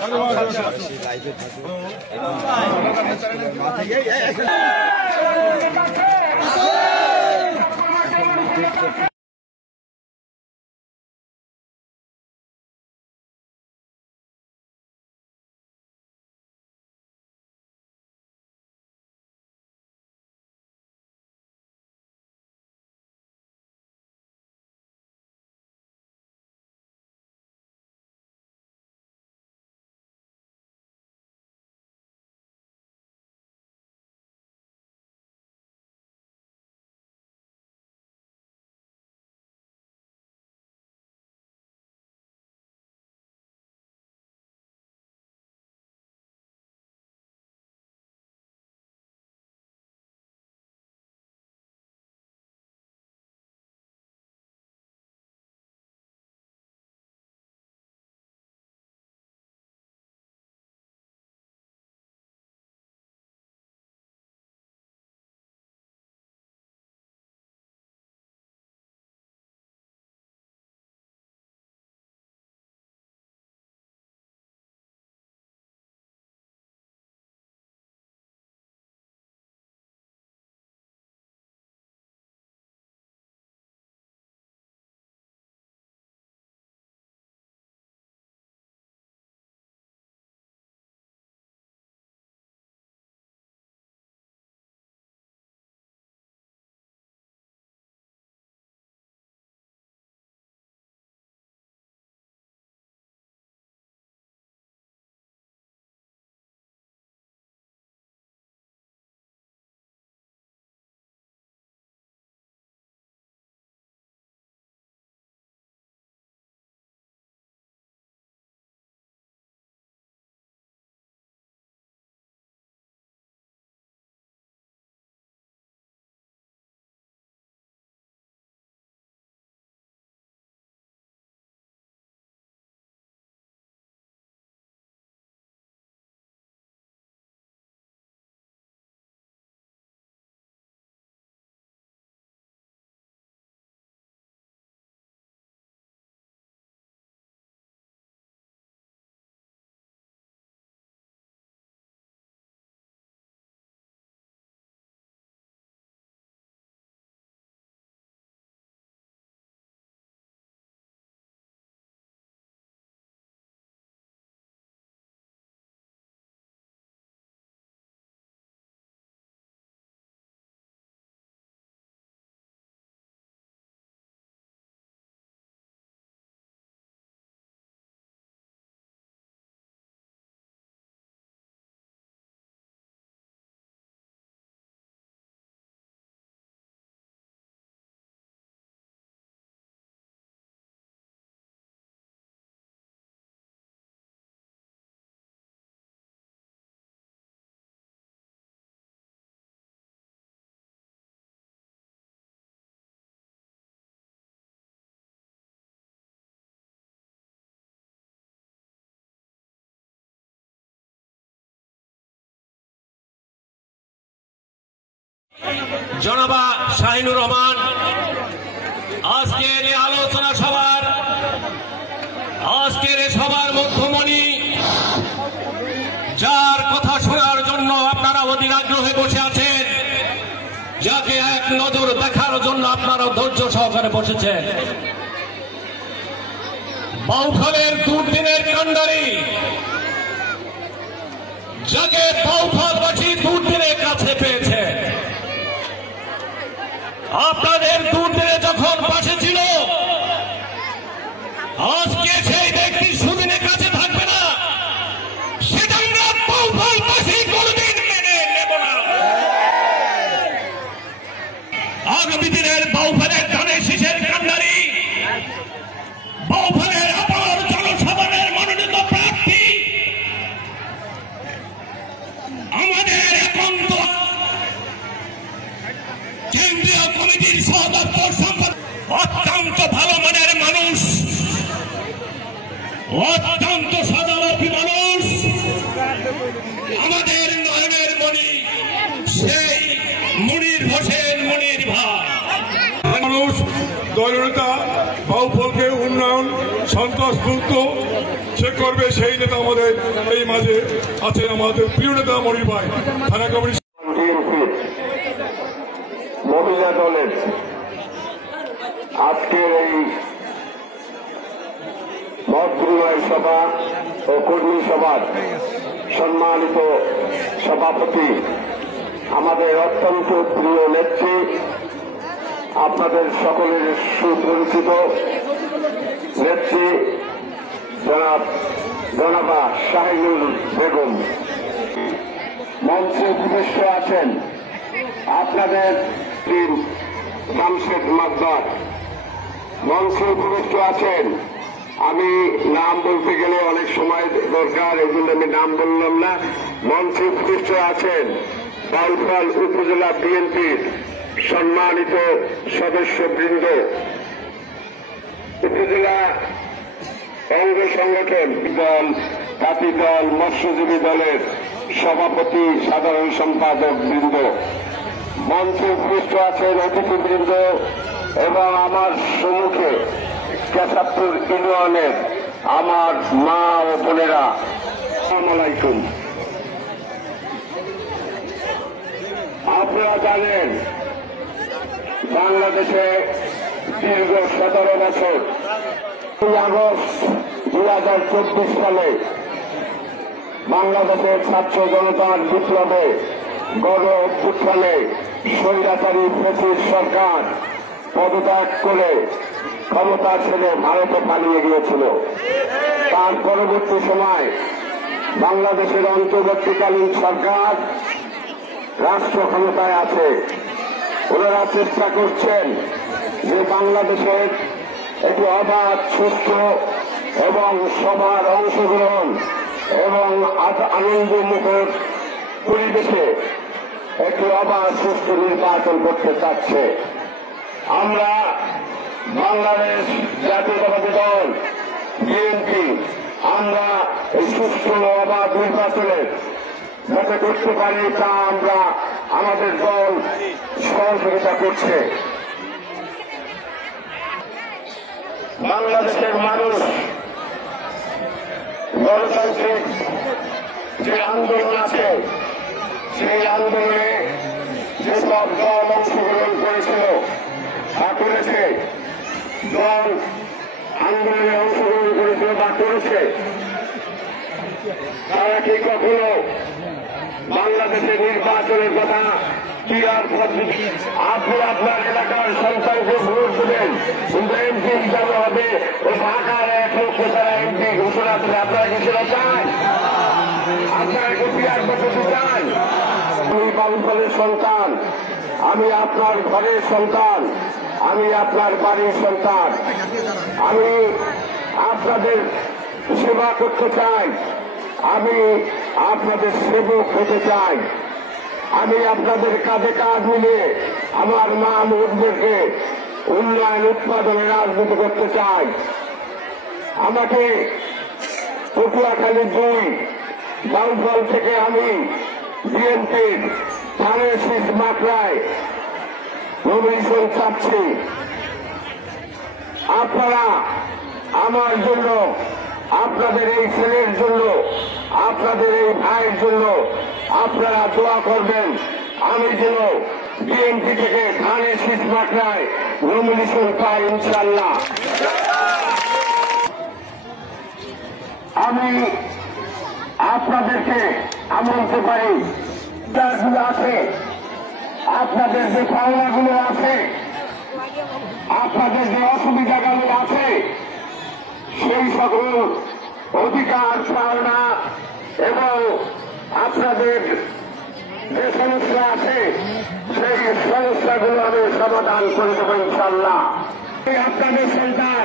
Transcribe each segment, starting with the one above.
লাইভে থাকুন। জনাবা শাহিনুর রহমান আজকের আলোচনা সভার মধ্যমণি, যার কথা শোনার জন্য আপনারা অধীর আগ্রহে বসে আছেন, যাকে এক নজর দেখার জন্য আপনারা ধৈর্য সহকারে বসেছেন। বাউফলের দুর্দিনের কান্ডারি, যাকে বাউফলবাসী দুর্দিনের কাছে পেয়েছে। আপনাদের দুর্দিনে যখন পাশে ছিল, আজকে সেই ব্যক্তি সুদিনের কাছে থাকবে না, সেটা আমরা বাউফলবাসী কোনদিন মেনে নেব না। আগামী দিনের বাউফলের ধানের শীষের কান্ডারি, বাউফলের আপার জনসাধারণের মনোনীত প্রার্থী, আমাদের একান্ত কেন্দ্রীয় কমিটির সদস্য সম্পাদক, অত্যন্ত ভালো মানের মানুষ, অত্যন্ত সাদালপি মানুষ, আমাদের নয়নের মণি, সেই মনির হোসেন মনির ভাই। মানুষ দলনেতা বাউফলকে উন্নয়ন, সন্ত্রাসমুক্ত, করবে সেই নেতা আমাদের এই মাঝে আছে, আমাদের প্রিয় নেতা মনির ভাই থানা কমিটি মহিলা দলের আজকের এই মত বিনিময় সভা ও কর্মী সভার সম্মানিত সভাপতি, আমাদের অত্যন্ত প্রিয় নেত্রী, আপনাদের সকলের সুপরিচিত নেত্রী জনাবা শাহিনুর বেগম মঞ্চে উপবিষ্ট আছেন। আপনাদের জামশেদ মাকবার মঞ্চে উপবিষ্ট আছেন। আমি নাম বলতে গেলে অনেক সময় দরকার, এই জন্য আমি নাম বললাম না। মঞ্চে উপবিষ্ট আছেন বাউফল উপজেলা বিএনপির সম্মানিত সদস্যবৃন্দ, উপজেলা অঙ্গ সংগঠন দল, জাতি দল, মৎস্যজীবী দলের সভাপতি, সাধারণ সম্পাদক বৃন্দ, মঞ্চে উপবিষ্ট আছেন অতিথিবৃন্দ এবং আমার সম্মুখে কেশবপুর ইউনিয়নের আমার মা ও বোনেরা, আসসালামু আলাইকুম। আপনারা জানেন বাংলাদেশে দীর্ঘ 17 বছর 2 আগস্ট 2024 সালে বাংলাদেশের ছাত্র জনতার বিপ্লবে গণ অভ্যুত্থানে স্বৈরাচারী ফ্যাসিস্ট সরকার পদত্যাগ করে ক্ষমতা ছেড়ে ভারতে পালিয়ে গিয়েছিল। তার পরবর্তী সময় বাংলাদেশের অন্তর্বর্তীকালীন সরকার রাষ্ট্র ক্ষমতায় আছে। ওনারা চেষ্টা করছেন যে বাংলাদেশের একটি অবাধ, সুষ্ঠু এবং সবার অংশগ্রহণ এবং আনন্দমুখর পরিবেশে একটি অবাধ সুষ্ঠু নির্বাচন করতে চাচ্ছে। আমরা বাংলাদেশ জাতীয়তাবাদী দল বিএনপি আমরা এই সুষ্ঠু অবাধ নির্বাচনের যাতে করতে পারি তা আমরা আমাদের দল সহযোগিতা করছে। বাংলাদেশের মানুষ গণতান্ত্রিক যে আন্দোলন আছে সেই আন্দোলনে যেসব দল অংশগ্রহণ করেছিল তা করেছে, দল আন্দোলনে অংশগ্রহণ করেছিল বা করেছে, তারা কি কখনো বাংলাদেশের নির্বাচনের কথা কি আর পদ্ধতি? আপনি আপনার এলাকার সন্তানকে ভোট দেবেন, কিন্তু এমপি হিসাবে হবে ওই ঢাকার 1 লক্ষ ছাড়া এমপি ঘোষণা করে আপনারা কি সেটা চান? আপনারা কি বিয়ার পদ্ধতি চান? আমি বাউফলের সন্তান, আমি আপনার ঘরের সন্তান, আমি আপনার বাড়ির সন্তান, আমি আপনাদের সেবা করতে চাই, আমি আপনাদের সেবক হতে চাই, আমি আপনাদের কাঁধে কাঁধ মিলিয়ে আমার মা বোনদেরকে উন্নয়ন উৎপাদনে রাজনীতি করতে চাই। আমাকে পটুয়াখালী 2 বাউফল থেকে আমি বিএনপির ধানের শীষ মাত্রায় নমিনেশন চাচ্ছি। আপনারা আমার জন্য, আপনাদের এই ছেলের জন্য, আপনাদের এই ভাইয়ের জন্য আপনারা দোয়া করবেন, আমি যেন বিএনপি থেকে ধানের শীষ মাত্রায় নমিনেশন পাই ইনশাল্লাহ। আমি আপনাদেরকে বলতে পারি যাগুলো আছে, আপনাদের যে পাওনাগুলো আছে, আপনাদের যে অসুবিধাগুলো আছে, সেই সকল অধিকার পাওনা এবং আপনাদের যে সমস্যা আছে সেই সমস্যাগুলো আমি সমাধান করে দেবো ইনশাল্লাহ। আপনাদের সন্তান,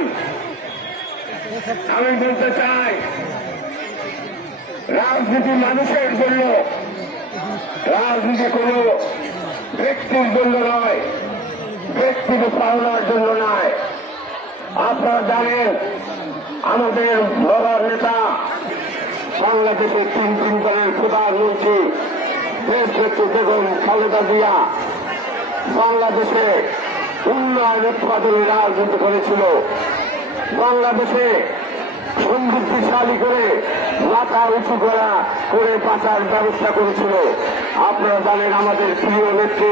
আমি বলতে চাই রাজনীতি মানুষের জন্য, রাজনীতি কোন ব্যক্তির জন্য নয়, ব্যক্তির পাওনার জন্য নয়। আপনারা জানেন আমাদের বড় নেতা বাংলাদেশের 3 দলের প্রধানমন্ত্রী দেশনেত্রী বেগম খালেদা জিয়া বাংলাদেশে উন্নয়ন উৎপাদনে রাজনীতি করেছিল। বাংলাদেশে সমৃদ্ধিশালী করে মাথা উঁচু করে বাঁচার ব্যবস্থা করেছিল। আপনারা জানেন আমাদের প্রিয় নেত্রী